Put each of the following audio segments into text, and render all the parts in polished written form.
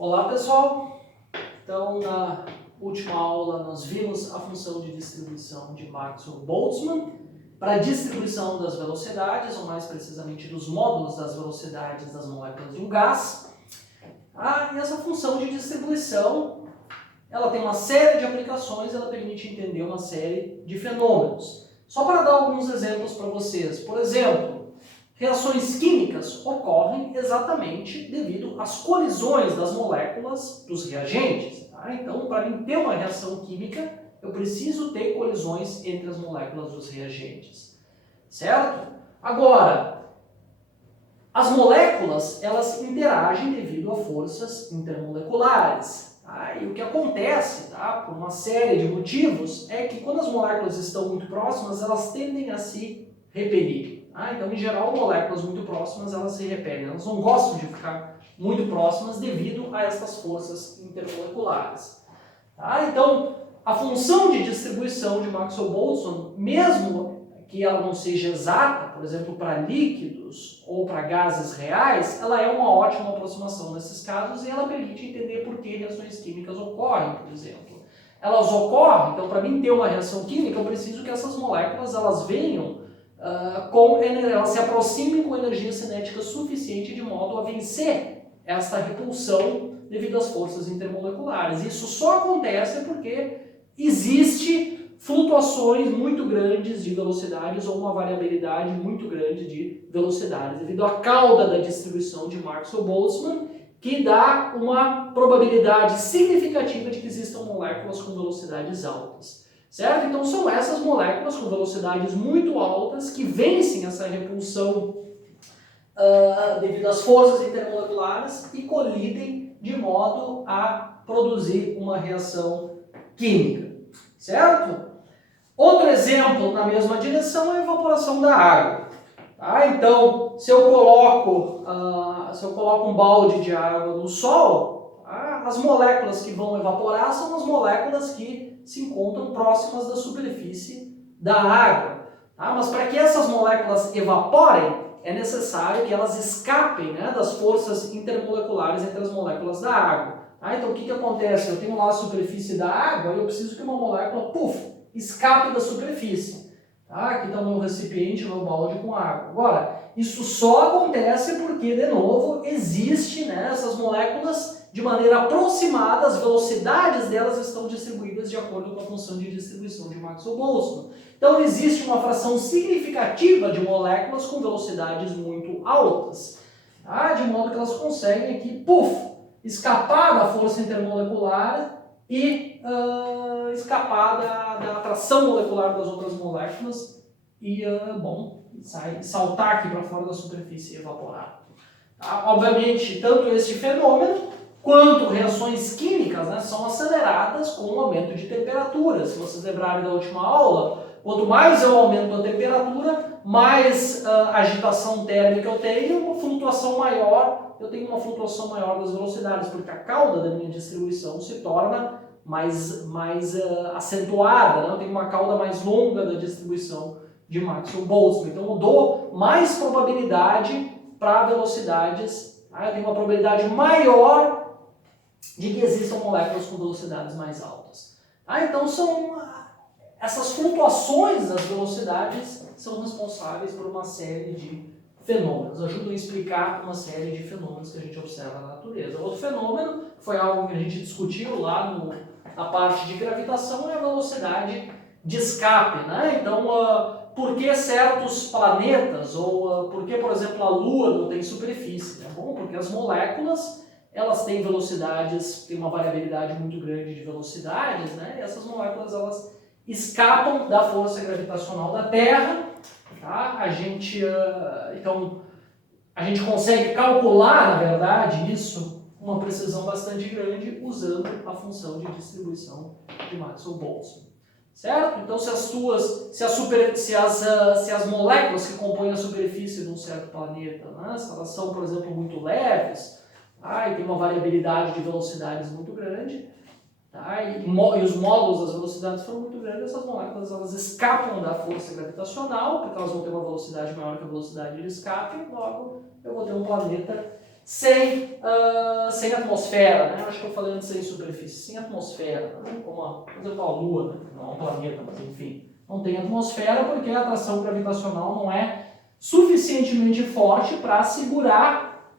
Olá pessoal, então na última aula nós vimos a função de distribuição de Maxwell-Boltzmann para a distribuição das velocidades, ou mais precisamente dos módulos das velocidades das moléculas de um gás. E essa função de distribuição ela tem uma série de aplicações, ela permite entender uma série de fenômenos. Só para dar alguns exemplos para vocês, por exemplo, reações químicas ocorrem exatamente devido às colisões das moléculas dos reagentes. Então, para mim ter uma reação química, eu preciso ter colisões entre as moléculas dos reagentes. Certo? Agora, as moléculas elas interagem devido a forças intermoleculares. E o que acontece, por uma série de motivos, é que quando as moléculas estão muito próximas, elas tendem a se repelir. Então, em geral, moléculas muito próximas, elas se repelem. Elas não gostam de ficar muito próximas devido a essas forças intermoleculares. Então, a função de distribuição de Maxwell-Boltzmann, mesmo que ela não seja exata, por exemplo, para líquidos ou para gases reais, ela é uma ótima aproximação nesses casos e ela permite entender por que reações químicas ocorrem, por exemplo. Elas ocorrem, então, para mim ter uma reação química, eu preciso que essas moléculas elas venham elas se aproximem com energia cinética suficiente de modo a vencer esta repulsão devido às forças intermoleculares. Isso só acontece porque existe flutuações muito grandes de velocidades ou uma variabilidade muito grande de velocidades, devido à cauda da distribuição de Maxwell-Boltzmann, que dá uma probabilidade significativa de que existam moléculas com velocidades altas. Certo? Então são essas moléculas com velocidades muito altas que vencem essa repulsão devido às forças intermoleculares e colidem de modo a produzir uma reação química. Certo? Outro exemplo na mesma direção é a evaporação da água. Então, se eu coloco um balde de água no sol, as moléculas que vão evaporar são as moléculas que se encontram próximas da superfície da água. Mas para que essas moléculas evaporem, é necessário que elas escapem das forças intermoleculares entre as moléculas da água. Então o que acontece? Eu tenho lá a superfície da água e eu preciso que uma molécula, escape da superfície. Aqui está o meu recipiente, o meu balde com água. Agora, isso só acontece porque, de novo, existe essas moléculas de maneira aproximada, as velocidades delas estão distribuídas de acordo com a função de distribuição de Maxwell-Boltzmann. Então, existe uma fração significativa de moléculas com velocidades muito altas, de modo que elas conseguem aqui, escapar da força intermolecular e escapar da atração molecular das outras moléculas e, saltar aqui para fora da superfície e evaporar. Obviamente, tanto este fenômeno quanto reações químicas são aceleradas com o aumento de temperatura. Se vocês lembrarem da última aula, quanto mais eu aumento a temperatura, mais agitação térmica eu tenho, eu tenho uma flutuação maior das velocidades, porque a cauda da minha distribuição se torna mais acentuada, eu tenho uma cauda mais longa da distribuição de Maxwell-Boltzmann. Então eu dou mais probabilidade para velocidades, eu tenho uma probabilidade maior de que existam moléculas com velocidades mais altas. Então essas flutuações das velocidades são responsáveis por uma série de fenômenos, ajudam a explicar uma série de fenômenos que a gente observa na natureza. Outro fenômeno, que foi algo que a gente discutiu lá na parte de gravitação, é a velocidade de escape. Então, por que certos planetas, ou por que, por exemplo, a Lua não tem superfície? Porque as moléculas elas têm velocidades, têm uma variabilidade muito grande de velocidades, e essas moléculas elas escapam da força gravitacional da Terra. Então, a gente consegue calcular, na verdade, isso com uma precisão bastante grande usando a função de distribuição de Maxwell-Boltzmann. Certo? Então, se as moléculas que compõem a superfície de um certo planeta, se elas são, por exemplo, muito leves, e tem uma variabilidade de velocidades muito grande, e os módulos das velocidades foram muito grandes, essas moléculas elas escapam da força gravitacional, porque elas vão ter uma velocidade maior que a velocidade de escape, logo eu vou ter um planeta sem atmosfera, né? Acho que eu falei antes sem superfície, sem atmosfera, né? Como, por exemplo, a Lua, né? Não é um planeta, mas enfim, não tem atmosfera porque a atração gravitacional não é suficientemente forte para segurar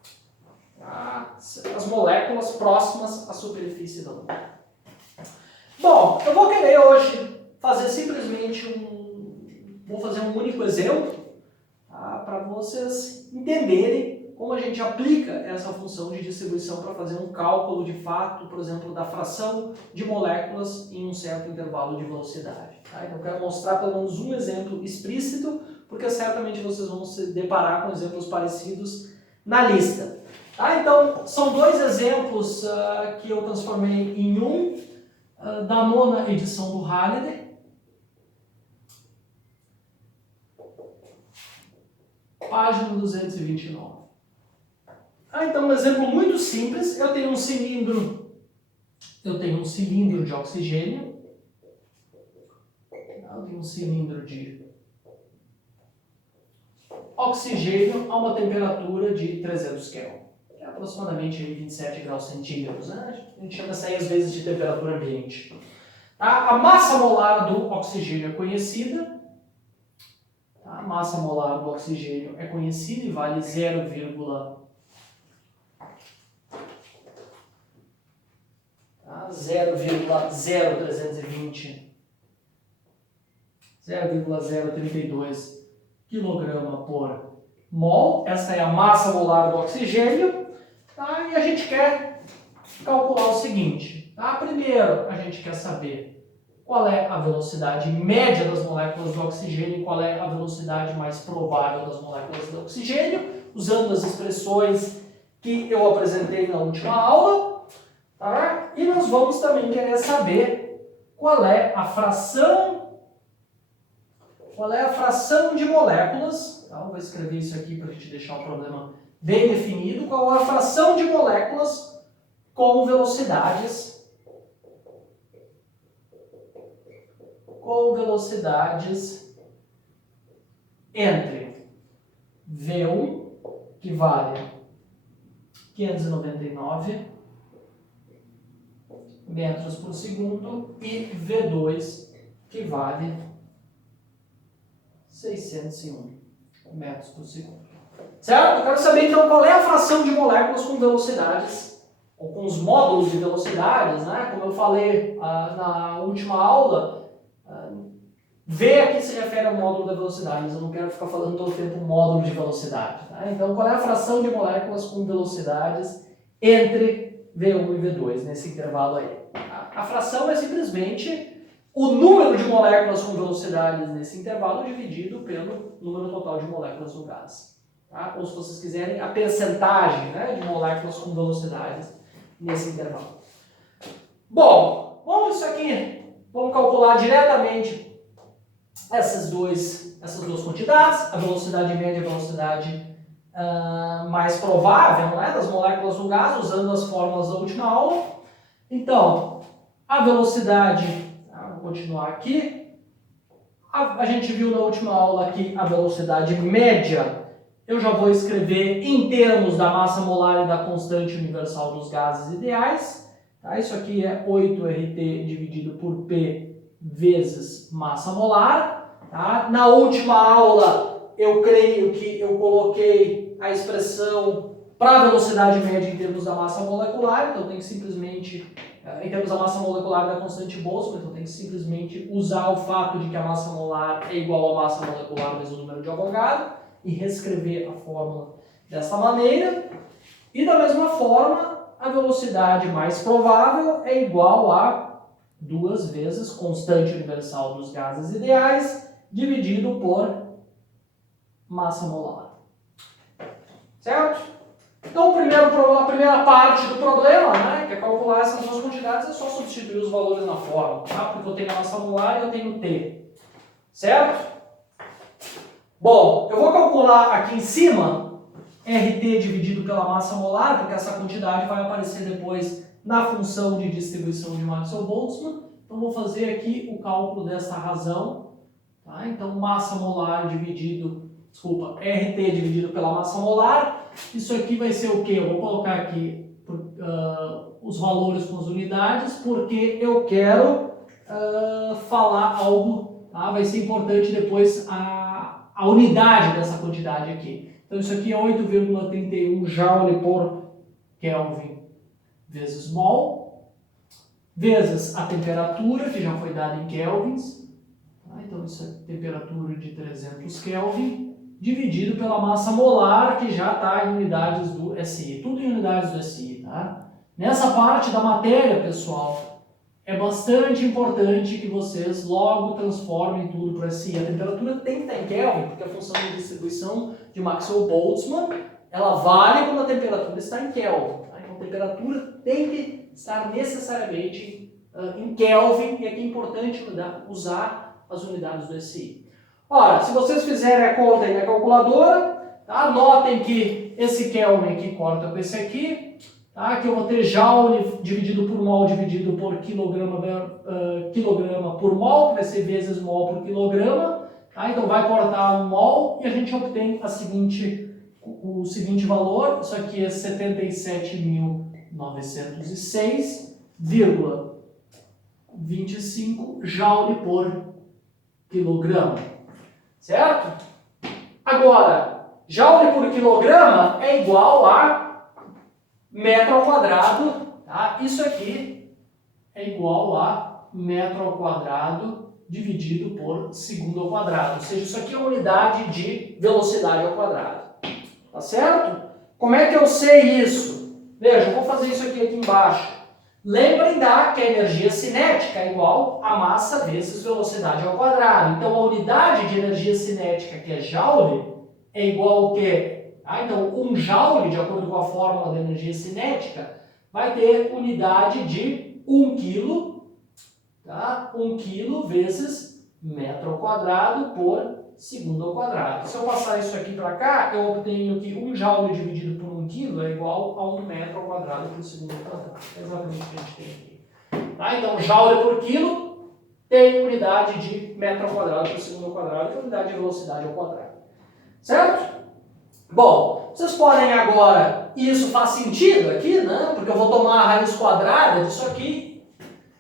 as moléculas próximas à superfície da Lua. Bom, eu vou querer hoje fazer simplesmente vou fazer um único exemplo, tá? Para vocês entenderem como a gente aplica essa função de distribuição para fazer um cálculo de fato, por exemplo, da fração de moléculas em um certo intervalo de velocidade. Tá? Então eu quero mostrar pelo menos um exemplo explícito, porque certamente vocês vão se deparar com exemplos parecidos na lista. Tá? Então, são dois exemplos que eu transformei em da 9ª edição do Halliday. Página 229. Então, um exemplo muito simples. Eu tenho um cilindro de oxigênio. Eu tenho um cilindro de oxigênio a uma temperatura de 300 Kelvin, que é aproximadamente 27 graus centígrados. Né? A gente chama isso aí às vezes de temperatura ambiente. A massa molar do oxigênio é conhecida. A massa molar do oxigênio é conhecida e vale 0,032 kg por mol. Essa é a massa molar do oxigênio. Tá? E a gente quer calcular o seguinte. Tá? Primeiro, a gente quer saber qual é a velocidade média das moléculas do oxigênio e qual é a velocidade mais provável das moléculas do oxigênio, usando as expressões que eu apresentei na última aula. Tá? E nós vamos também querer saber qual é a fração de moléculas. Tá? Vou escrever isso aqui para a gente deixar o problema bem definido. Qual é a fração de moléculas com velocidades entre V1, que vale 599 metros por segundo, e V2, que vale 601 metros por segundo. Certo? Eu quero saber então qual é a fração de moléculas com velocidades, ou com os módulos de velocidades, né? Como eu falei na última aula, V aqui se refere ao módulo da velocidade, mas eu não quero ficar falando todo o tempo módulo de velocidade. Tá? Então, qual é a fração de moléculas com velocidades entre V1 e V2, nesse intervalo aí? A fração é simplesmente o número de moléculas com velocidades nesse intervalo dividido pelo número total de moléculas do gás. Tá? Ou, se vocês quiserem, a percentagem, né, de moléculas com velocidades nesse intervalo. Bom, vamos isso aqui. Vamos calcular diretamente essas duas quantidades, a velocidade média e a velocidade mais provável, né, das moléculas do gás, usando as fórmulas da última aula. Então, a velocidade, vou continuar aqui, a gente viu na última aula aqui a velocidade média, eu já vou escrever em termos da massa molar e da constante universal dos gases ideais. Tá? Isso aqui é 8RT dividido por P vezes massa molar. Tá? Na última aula, eu creio que eu coloquei a expressão para a velocidade média em termos da massa molecular, então eu tenho que simplesmente, em termos da massa molecular da constante Boltzmann, então eu tenho que simplesmente usar o fato de que a massa molar é igual à massa molecular vezes o número de Avogadro e reescrever a fórmula dessa maneira. E da mesma forma, a velocidade mais provável é igual a 2 vezes constante universal dos gases ideais dividido por massa molar. Certo? Então, a primeira parte do problema, né, que é calcular essas duas quantidades, é só substituir os valores na fórmula, tá? Porque eu tenho a massa molar e eu tenho T. Certo? Bom, eu vou calcular aqui em cima RT dividido pela massa molar, porque essa quantidade vai aparecer depois na função de distribuição de Maxwell-Boltzmann. Então, vou fazer aqui o cálculo dessa razão. Tá? Então, massa molar dividido desculpa, RT dividido pela massa molar. Isso aqui vai ser o quê? Eu vou colocar aqui os valores com as unidades, porque eu quero falar algo, tá? Vai ser importante depois a unidade dessa quantidade aqui. Então isso aqui é 8,31 Joule por Kelvin vezes mol, vezes a temperatura, que já foi dada em kelvins. Tá? Então isso é temperatura de 300 Kelvin, dividido pela massa molar, que já está em unidades do SI. Tudo em unidades do SI, tá? Nessa parte da matéria, pessoal, é bastante importante que vocês logo transformem tudo para SI. A temperatura tem que estar em Kelvin, porque a função de distribuição de Maxwell-Boltzmann, ela vale quando a temperatura está em Kelvin. Tá? Então a temperatura tem que estar necessariamente em Kelvin, e aqui é importante usar as unidades do SI. Ora, se vocês fizerem a conta aí na calculadora, tá? Anotem que esse Kelvin aqui corta com esse aqui, tá? Que eu vou ter Joule dividido por mol dividido por quilograma por mol, que vai ser vezes mol por quilograma. Tá? Então vai cortar um mol e a gente obtém o seguinte valor. Isso aqui é 77.906,25 Joule por quilograma. Certo? Agora, Joule por quilograma é igual a metro ao quadrado. Tá? Isso aqui é igual a metro ao quadrado dividido por segundo ao quadrado. Ou seja, isso aqui é uma unidade de velocidade ao quadrado. Tá certo? Como é que eu sei isso? Veja, eu vou fazer isso aqui embaixo. Lembrem que a energia cinética é igual a massa vezes velocidade ao quadrado. Então, a unidade de energia cinética, que é Joule, é igual ao quê? Então, 1 Joule, de acordo com a fórmula da energia cinética, vai ter unidade de 1 kg, tá? 1 kg vezes metro ao quadrado por segundo ao quadrado. Se eu passar isso aqui para cá, eu obtenho que 1 Joule dividido por 1 kg é igual a 1 metro ao quadrado por segundo ao quadrado. É exatamente o que a gente tem aqui. Tá? Então, Joule por quilo tem unidade de metro ao quadrado por segundo ao quadrado, que é unidade de velocidade ao quadrado. Certo? Bom, vocês podem agora, e isso faz sentido aqui, né? Porque eu vou tomar a raiz quadrada disso aqui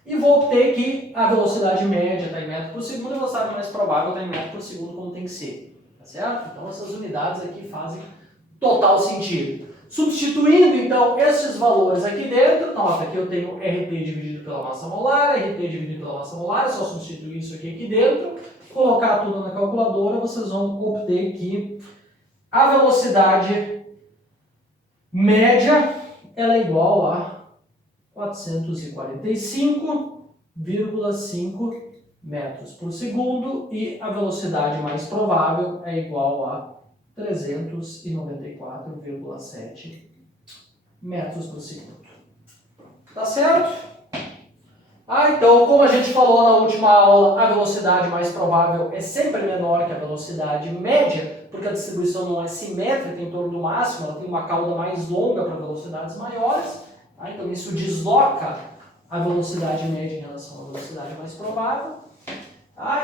e vou ter que a velocidade média está em metro por segundo, a velocidade mais provável está em metro por segundo, como tem que ser. Tá certo? Então essas unidades aqui fazem total sentido. Substituindo então esses valores aqui dentro, nota que eu tenho RT dividido pela massa molar, RT dividido pela massa molar, é só substituir isso aqui dentro, colocar tudo na calculadora, vocês vão obter que a velocidade média ela é igual a 445,5 metros por segundo e a velocidade mais provável é igual a 394,7 metros por segundo. Tá certo? Então, como a gente falou na última aula, a velocidade mais provável é sempre menor que a velocidade média, porque a distribuição não é simétrica em torno do máximo, ela tem uma cauda mais longa para velocidades maiores. Então isso desloca a velocidade média em relação à velocidade mais provável.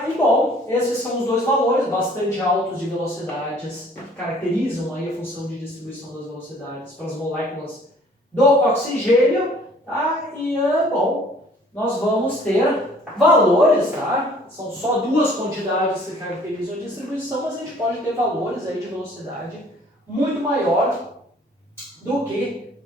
E bom, esses são os dois valores bastante altos de velocidades que caracterizam aí a função de distribuição das velocidades para as moléculas do oxigênio. Bom, nós vamos ter valores, tá? São só duas quantidades que caracterizam a distribuição, mas a gente pode ter valores aí de velocidade muito maior do que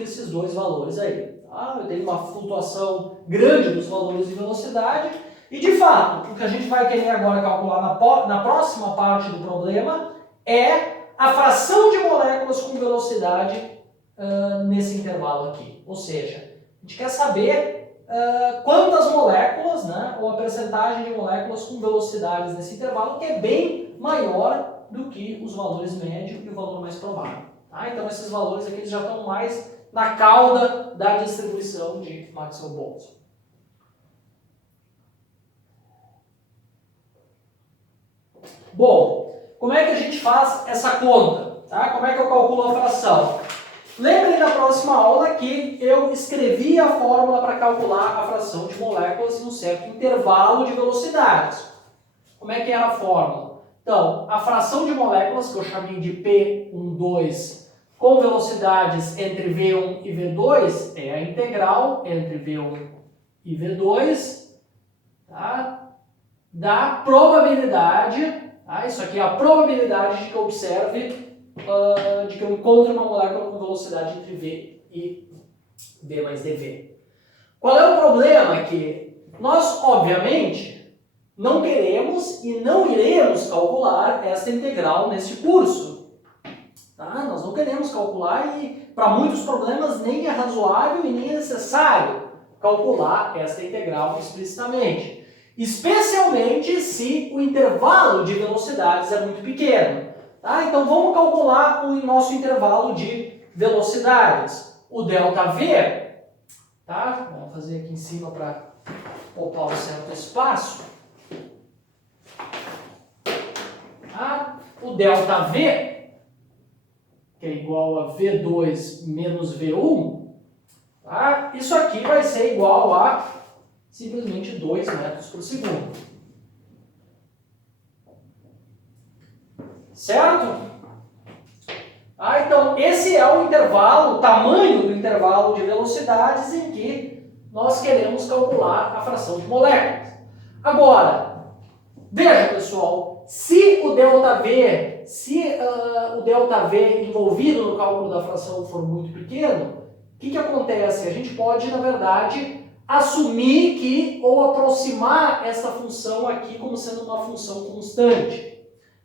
esses dois valores aí. Tá? Eu tenho uma flutuação grande dos valores de velocidade e, de fato, o que a gente vai querer agora calcular na próxima parte do problema é a fração de moléculas com velocidade nesse intervalo aqui. Ou seja, a gente quer saber quantas moléculas, né, ou a percentagem de moléculas com velocidades nesse intervalo, que é bem maior do que os valores médios e o valor mais provável. Então esses valores aqui já estão mais na cauda da distribuição de Maxwell-Boltzmann. Bom, como é que a gente faz essa conta? Como é que eu calculo a fração? Lembrem da próxima aula que eu escrevi a fórmula para calcular a fração de moléculas em um certo intervalo de velocidades. Como é que era a fórmula? Então, a fração de moléculas, que eu chamei de P12, com velocidades entre V1 e V2, é a integral entre V1 e V2, tá? Da probabilidade, tá? Isso aqui é a probabilidade de que eu observe, de que eu encontre uma molécula com velocidade entre V e V mais dV. Qual é o problema aqui? Nós, obviamente, não queremos e não iremos calcular essa integral neste curso. Tá? Nós não queremos calcular e, para muitos problemas, nem é razoável e nem é necessário calcular essa integral explicitamente. Especialmente se o intervalo de velocidades é muito pequeno. Tá? Então, vamos calcular o nosso intervalo de velocidades. O ΔV, tá? Vamos fazer aqui em cima para poupar um certo espaço. Tá? O ΔV, que é igual a V2 menos V1, tá? Isso aqui vai ser igual a simplesmente 2 metros por segundo. Certo? Ah, então, esse é o intervalo, o tamanho do intervalo de velocidades em que nós queremos calcular a fração de moléculas. Agora, veja, pessoal, se o ΔV, o ΔV envolvido no cálculo da fração for muito pequeno, o que acontece? A gente pode, na verdade, assumir que, ou aproximar essa função aqui como sendo uma função constante.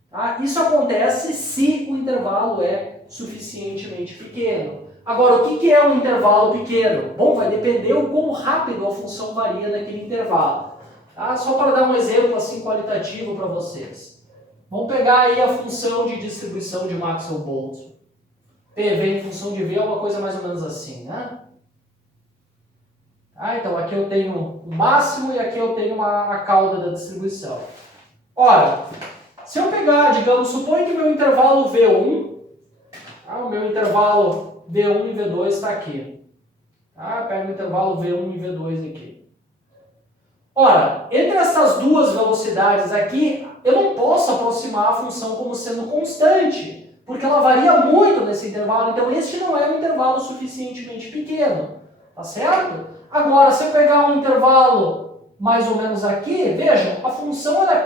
Tá? Isso acontece se o intervalo é suficientemente pequeno. Agora, o que é um intervalo pequeno? Bom, vai depender o quão rápido a função varia naquele intervalo. Tá? Só para dar um exemplo assim qualitativo para vocês. Vamos pegar aí a função de distribuição de Maxwell-Boltzmann. PV em função de V é uma coisa mais ou menos assim, né? Ah, então aqui eu tenho o máximo e aqui eu tenho a cauda da distribuição. Ora, se eu pegar, digamos, suponho que o meu intervalo V1, tá? O meu intervalo V1 e V2 está aqui. Tá? Pego o intervalo V1 e V2 aqui. Ora, entre essas duas velocidades aqui, eu não posso aproximar a função como sendo constante, porque ela varia muito nesse intervalo, então este não é um intervalo suficientemente pequeno, tá certo? Agora, se eu pegar um intervalo mais ou menos aqui, vejam, a função, ela é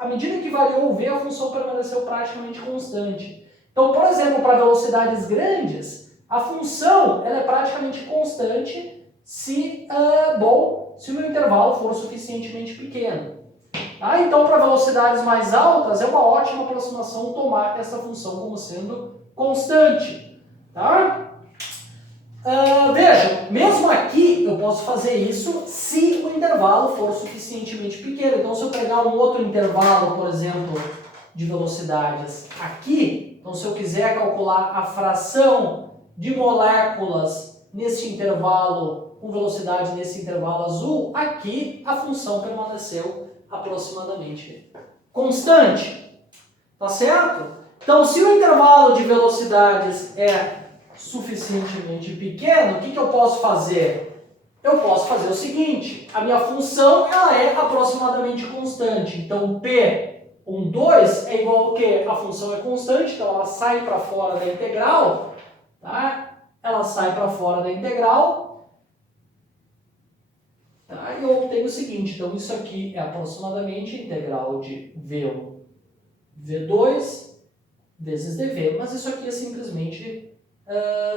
à medida que variou o V, a função permaneceu praticamente constante. Então, por exemplo, para velocidades grandes, a função ela é praticamente constante se o meu intervalo for suficientemente pequeno. Tá? Então, para velocidades mais altas, é uma ótima aproximação tomar essa função como sendo constante. Tá? Vejam, mesmo aqui eu posso fazer isso se o intervalo for suficientemente pequeno. Então, se eu pegar um outro intervalo, por exemplo, de velocidades aqui, então se eu quiser calcular a fração de moléculas nesse intervalo, com velocidade nesse intervalo azul, aqui a função permaneceu aproximadamente constante. Tá certo? Então, se o intervalo de velocidades é suficientemente pequeno, o que eu posso fazer? Eu posso fazer o seguinte, a minha função ela é aproximadamente constante, então P12 é igual ao quê? A função é constante, então ela sai para fora da integral, tá? Ela sai para fora da integral, tá? E eu obtenho o seguinte, então isso aqui é aproximadamente a integral de V1, V2 vezes dV, mas isso aqui é simplesmente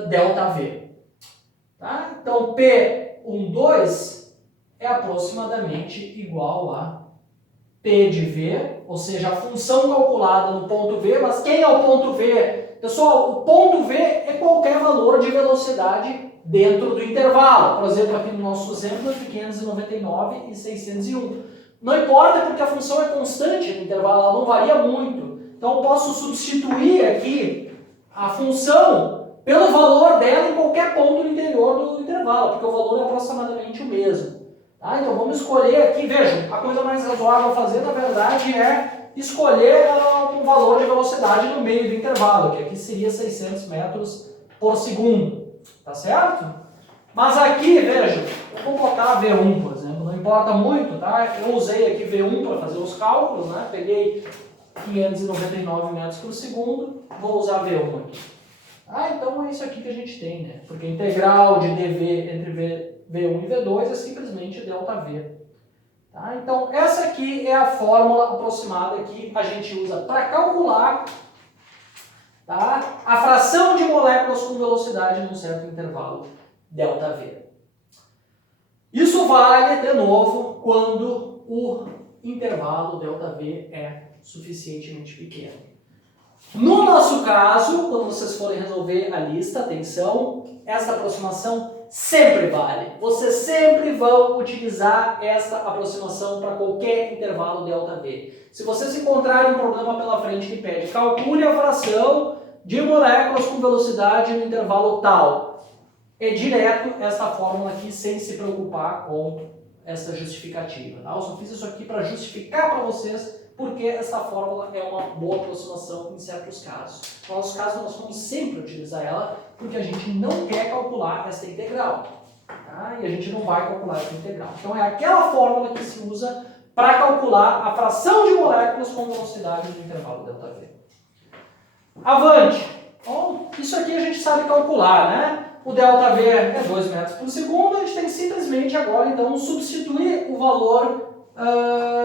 ΔV. Tá? Então, P12 é aproximadamente igual a P de V, ou seja, a função calculada no ponto V, mas quem é o ponto V? Pessoal, o ponto V é qualquer valor de velocidade dentro do intervalo. Por exemplo, aqui no nosso exemplo, entre 599 e 601. Não importa porque a função é constante no intervalo, ela não varia muito. Então, eu posso substituir aqui a função pelo valor dela em qualquer ponto no interior do intervalo, porque o valor é aproximadamente o mesmo. Tá? Então vamos escolher aqui, vejam, a coisa mais razoável a fazer, na verdade, é escolher um valor de velocidade no meio do intervalo, que aqui seria 600 metros por segundo. Tá certo? Mas aqui, vejam, eu vou botar V1, por exemplo, não importa muito, tá? Eu usei aqui V1 para fazer os cálculos, né? Peguei 599 metros por segundo, vou usar V1 aqui. Então é isso aqui que a gente tem, né? Porque a integral de dV entre V1 e V2 é simplesmente ΔV. Tá? Então essa aqui é a fórmula aproximada que a gente usa para calcular, tá, a fração de moléculas com velocidade num certo intervalo ΔV. Isso vale, de novo, quando o intervalo ΔV é suficientemente pequeno. No nosso caso, quando vocês forem resolver a lista, atenção, essa aproximação sempre vale. Vocês sempre vão utilizar essa aproximação para qualquer intervalo ΔV. Se vocês encontrarem um problema pela frente que pede calcule a fração de moléculas com velocidade no intervalo tal, é direto essa fórmula aqui sem se preocupar com essa justificativa. Tá? Eu só fiz isso aqui para justificar para vocês porque essa fórmula é uma boa aproximação em certos casos. Em outros casos, nós vamos sempre utilizar ela porque a gente não quer calcular essa integral. Tá? E a gente não vai calcular essa integral. Então, é aquela fórmula que se usa para calcular a fração de moléculas com velocidade no intervalo ΔV. Avante! Bom, isso aqui a gente sabe calcular, né? O ΔV é 2 metros por segundo, a gente tem que simplesmente agora, então, substituir o valor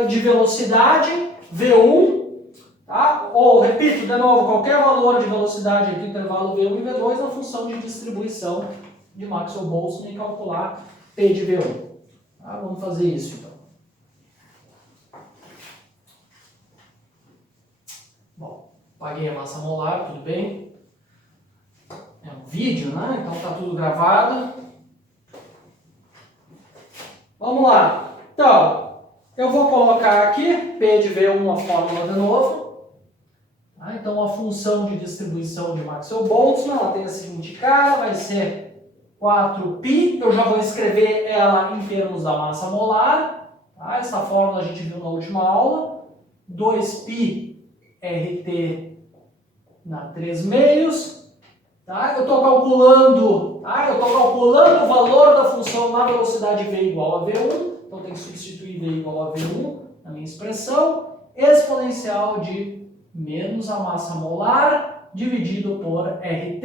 de velocidade V1, tá? Ou, repito de novo, qualquer valor de velocidade entre o intervalo V1 e V2 na função de distribuição de Maxwell-Boltzmann e calcular P de V1. Tá? Vamos fazer isso, então. Bom, apaguei a massa molar, tudo bem? É um vídeo, né? Então tá tudo gravado. Vamos lá. Então, eu vou colocar aqui P de V1, a fórmula de novo. Então, a função de distribuição de Maxwell-Boltzmann, ela tem a seguinte cara, vai ser 4π. Eu já vou escrever ela em termos da massa molar. Tá? Essa fórmula a gente viu na última aula. 2π RT na 3 meios. Tá? Eu estou calculando o valor da função na velocidade V igual a V1. Então, tem que substituir V igual a V1 na minha expressão. Exponencial de menos a massa molar dividido por RT,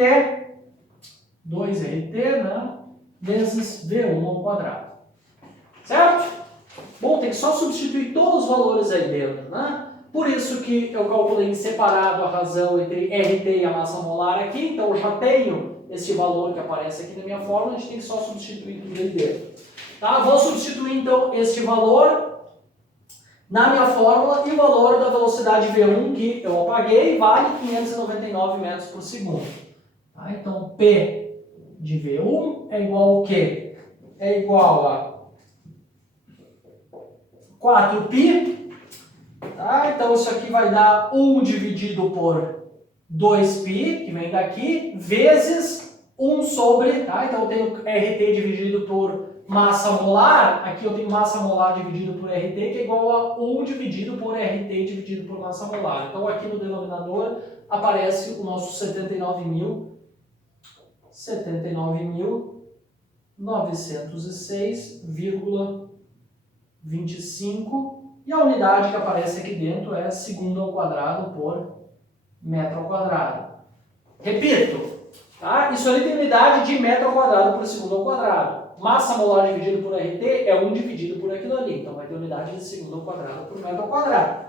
2RT, né? Vezes V1 ao quadrado. Certo? Bom, tem que só substituir todos os valores aí dentro, né? Por isso que eu calculei em separado a razão entre RT e a massa molar aqui. Então, eu já tenho esse valor que aparece aqui na minha fórmula, a gente tem que só substituir tudo aí dentro. Tá? Vou substituir, então, este valor na minha fórmula e o valor da velocidade V1 que eu apaguei vale 599 metros por segundo. Tá? Então, P de V1 é igual ao quê? É igual a 4π. Tá? Então, isso aqui vai dar 1 dividido por 2π, que vem daqui, vezes 1 sobre... Tá? Então, eu tenho RT dividido por massa molar, aqui eu tenho massa molar dividido por RT, que é igual a 1 dividido por RT dividido por massa molar. Então, aqui no denominador aparece o nosso 79.906,25 e a unidade que aparece aqui dentro é segundo ao quadrado por metro ao quadrado. Repito, tá? Isso ali tem unidade de metro ao quadrado por segundo ao quadrado. Massa molar dividido por RT é 1 dividido por aquilo ali. Então vai ter unidade de segundo ao quadrado por metro ao quadrado.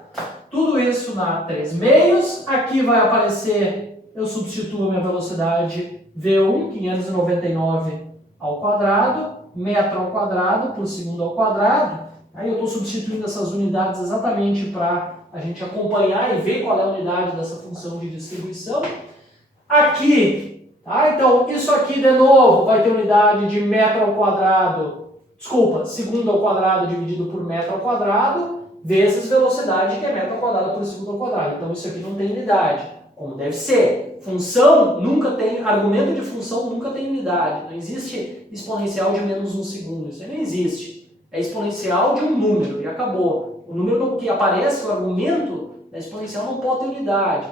Tudo isso na 3 meios. Aqui vai aparecer, eu substituo a minha velocidade V1, 599 ao quadrado, metro ao quadrado por segundo ao quadrado. Aí eu estou substituindo essas unidades exatamente para a gente acompanhar e ver qual é a unidade dessa função de distribuição. Aqui, tá? Então isso aqui de novo vai ter unidade de metro ao quadrado, segundo ao quadrado dividido por metro ao quadrado, vezes velocidade, que é metro ao quadrado por segundo ao quadrado. Então isso aqui não tem unidade, como deve ser. Função nunca tem, argumento de função nunca tem unidade. Não existe exponencial de menos 1 segundo, isso aí não existe. É exponencial de um número e acabou. O número que aparece, o argumento da exponencial não pode ter unidade.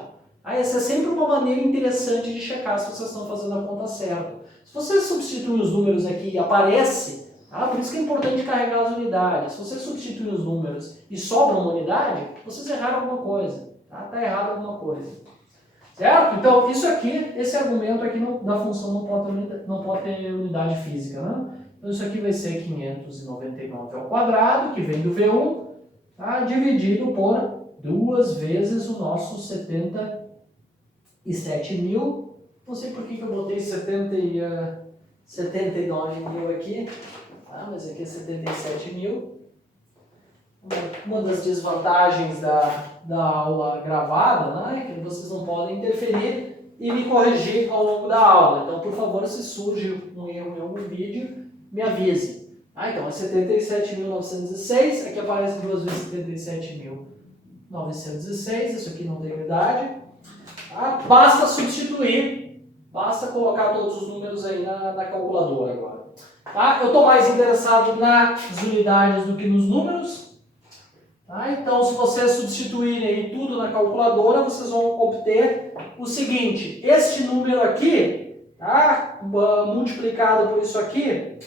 Essa é sempre uma maneira interessante de checar se vocês estão fazendo a conta certa. Se vocês substituem os números aqui e aparece, por isso que é importante carregar as unidades. Se vocês substituem os números e sobra uma unidade, vocês erraram alguma coisa. Tá errado alguma coisa. Certo? Então, isso aqui, esse argumento aqui da função não pode ter unidade física, né? Então, isso aqui vai ser 599 ao quadrado, que vem do V1, tá? Dividido por 2 vezes o nosso 77.000. Não sei por que eu botei 79 mil aqui, tá? Mas aqui é 77.000. Uma das desvantagens da aula gravada, né, é que vocês não podem interferir e me corrigir ao longo da aula. Então, por favor, se surge um erro em algum vídeo, me avise. Então, é 77.906, aqui aparece 2 vezes 77.906, isso aqui não tem unidade. Tá? Basta substituir, basta colocar todos os números aí na calculadora agora. Tá? Eu estou mais interessado nas unidades do que nos números. Tá? Então, se vocês substituírem tudo na calculadora, vocês vão obter o seguinte: este número aqui, tá? Multiplicado por isso aqui,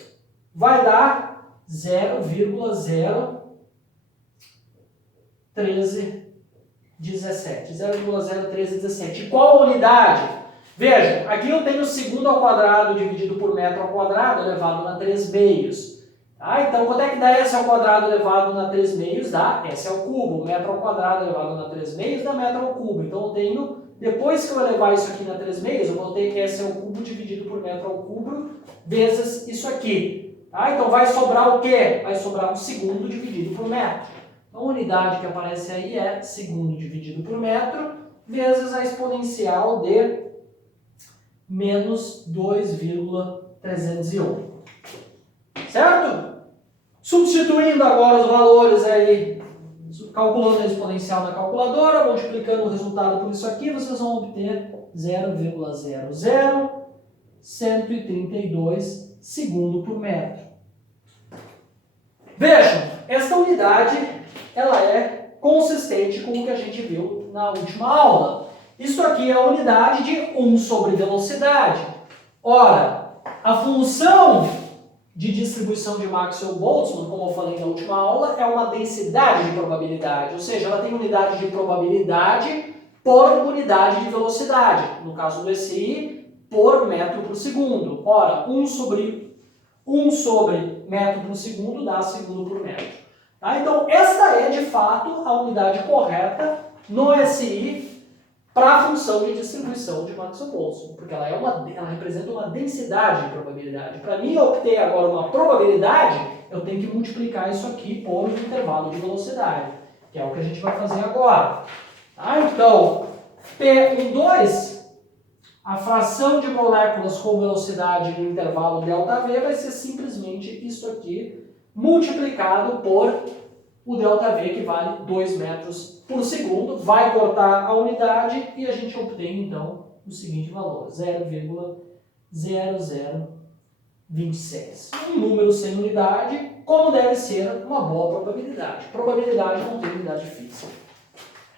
vai dar 0,01317. 0,01317. Qual a unidade? Veja, aqui eu tenho segundo ao quadrado dividido por metro ao quadrado elevado a 3 meios. Então, quanto é que dá S ao quadrado elevado a 3 meios? Dá S ao cubo. Metro ao quadrado elevado a 3 meios dá metro ao cubo. Então, eu tenho, depois que eu elevar isso aqui na 3 meios, eu vou ter S ao cubo dividido por metro ao cubo vezes isso aqui. Então, vai sobrar o quê? Vai sobrar um segundo dividido por metro. Então, a unidade que aparece aí é segundo dividido por metro vezes a exponencial de menos 2,301. Certo? Substituindo agora os valores aí, calculando a exponencial na calculadora, multiplicando o resultado por isso aqui, vocês vão obter 0,00132 segundo por metro. Vejam, esta unidade ela é consistente com o que a gente viu na última aula. Isso aqui é a unidade de 1 sobre velocidade. Ora, a função de distribuição de Maxwell-Boltzmann, como eu falei na última aula, é uma densidade de probabilidade, ou seja, ela tem unidade de probabilidade por unidade de velocidade, no caso do SI, por metro por segundo. Ora, 1 sobre metro por segundo dá segundo por metro. Então, esta é, de fato, a unidade correta no SI para a função de distribuição de Maxwell-Boltzmann, porque ela representa uma densidade de probabilidade. Para mim obter agora uma probabilidade, eu tenho que multiplicar isso aqui por um intervalo de velocidade, que é o que a gente vai fazer agora. Então, P12, a fração de moléculas com velocidade no intervalo ΔV vai ser simplesmente isso aqui, multiplicado por o ΔV, que vale 2 metros por segundo, vai cortar a unidade e a gente obtém, então, o seguinte valor, 0,0026. Um número sem unidade, como deve ser uma boa probabilidade. Probabilidade não tem unidade física.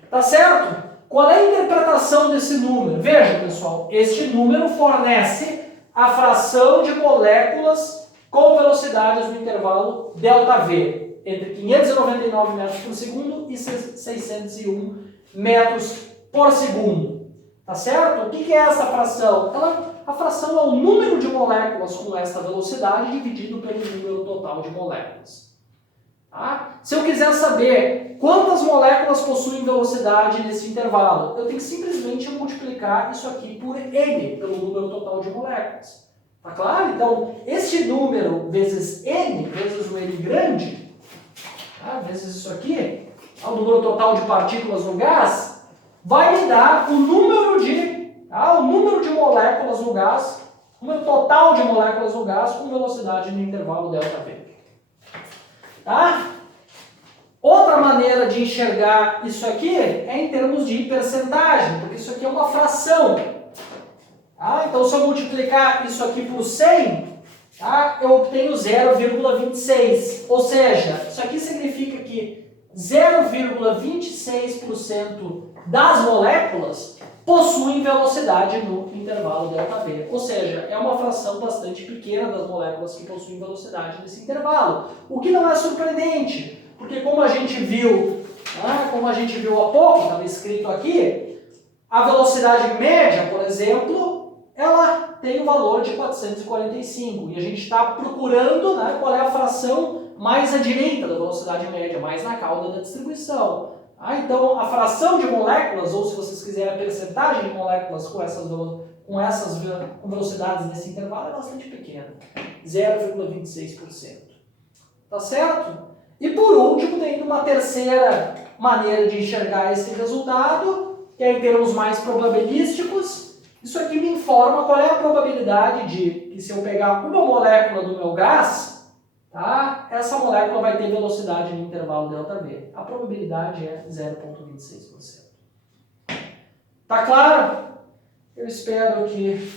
Tá certo? Qual é a interpretação desse número? Veja, pessoal, este número fornece a fração de moléculas com velocidades no intervalo ΔV, entre 599 metros por segundo e 601 metros por segundo. Tá certo? O que é essa fração? A fração é o número de moléculas com essa velocidade dividido pelo número total de moléculas. Tá? Se eu quiser saber quantas moléculas possuem velocidade nesse intervalo, eu tenho que simplesmente multiplicar isso aqui por n, pelo número total de moléculas. Tá claro? Então, este número vezes n, vezes o n grande, vezes isso aqui, o número total de partículas no gás, vai me dar o número de moléculas no gás, o número total de moléculas no gás com velocidade no intervalo ΔV. Tá? Outra maneira de enxergar isso aqui é em termos de percentagem, porque isso aqui é uma fração. Então, se eu multiplicar isso aqui por 100, eu obtenho 0,26, ou seja, isso aqui significa que 0,26% das moléculas possuem velocidade no intervalo ΔV, ou seja, é uma fração bastante pequena das moléculas que possuem velocidade nesse intervalo, o que não é surpreendente, porque como a gente viu há pouco, estava escrito aqui, a velocidade média, por exemplo, ela tem o valor de 445, e a gente está procurando, né, qual é a fração mais à direita da velocidade média, mais na cauda da distribuição. Então, a fração de moléculas, ou se vocês quiserem a percentagem de moléculas com essas velocidades nesse intervalo é bastante pequena, 0,26%. Tá certo? E por último, tem uma terceira maneira de enxergar esse resultado, que é em termos mais probabilísticos. Isso aqui me informa qual é a probabilidade de que, se eu pegar uma molécula do meu gás, tá, essa molécula vai ter velocidade no intervalo ΔV. A probabilidade é 0,26%. Tá claro? Eu espero que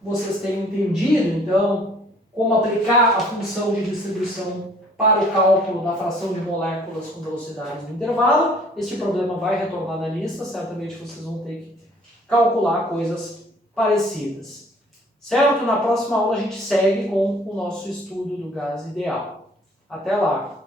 vocês tenham entendido, então, como aplicar a função de distribuição para o cálculo da fração de moléculas com velocidades no intervalo. Este problema vai retornar na lista, certamente vocês vão ter que calcular coisas parecidas. Certo? Na próxima aula a gente segue com o nosso estudo do gás ideal. Até lá!